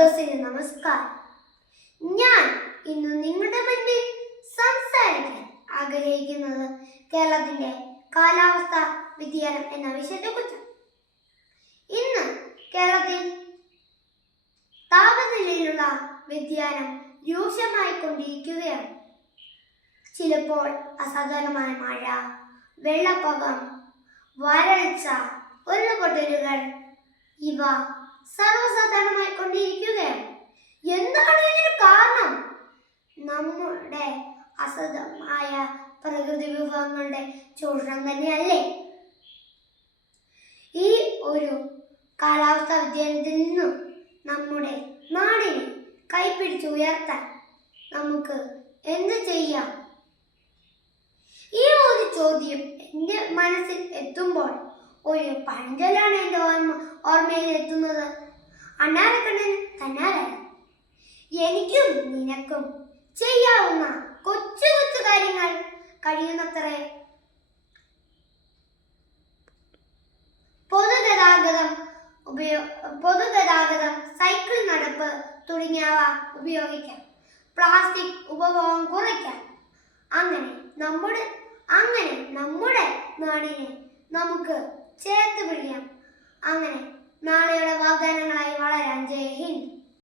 സദസ്സിന് നമസ്കാരം. ഞാൻ ഇന്ന് നിങ്ങളുടെ മുന്നിൽ സംസാരിക്കാൻ ആഗ്രഹിക്കുന്നത് കേരളത്തിന്റെ കാലാവസ്ഥ വ്യതിയാനം എന്ന വിഷയത്തെക്കുറിച്ചാണ്. ഇന്ന് കേരളത്തിൽ താപനിലയിലുള്ള വ്യതിയാനം രൂക്ഷമായി കൊണ്ടിരിക്കുകയാണ്. ചിലപ്പോൾ അസാധാരണമായ മഴ, വെള്ളപ്പൊക്കം, വരൾച്ച, ഉരുൾപൊട്ടലുകൾ ഇവ സർവ്വസാധാരണമായി കൊണ്ടിരിക്കുകയാണ്. എന്താണ് ഇതിന് കാരണം? നമ്മുടെ അസതമായ പ്രകൃതി വിഭവങ്ങളുടെ ചൂഷണം തന്നെയല്ലേ? ഈ ഒരു കാലാവസ്ഥാ വ്യതിയാനത്തിൽ നിന്നും നമ്മുടെ നാടിനെ കൈപിടിച്ചുയർത്താൻ നമുക്ക് എന്ത് ചെയ്യാം? ഈ ഒരു ചോദ്യം എൻ്റെ മനസ്സിൽ എത്തുമ്പോൾ ഒരു പഴഞ്ചൊല്ലാണ് എൻ്റെ ഓർമ്മയിൽ എത്തുന്നത്. അണ്ണാരക്കണ്ണൻ തന്നാലായി. എനിക്കും നിനക്കും ചെയ്യാവുന്ന കൊച്ചു കൊച്ചു കാര്യങ്ങൾ കഴിയുന്നത്രേ പൊതുഗതാഗതം, സൈക്കിൾ നടപ്പ് തുടങ്ങിയവ ഉപയോഗിക്കാം. പ്ലാസ്റ്റിക് ഉപഭോഗം കുറയ്ക്കാം. അങ്ങനെ നമ്മുടെ നാടിനെ നമുക്ക് ചേർത്ത് പിടിക്കാം. അങ്ങനെ നാളെയുടെ വാഗ്ദാനങ്ങളായി വളരാൻ. ജയ് ഹിന്ദ്.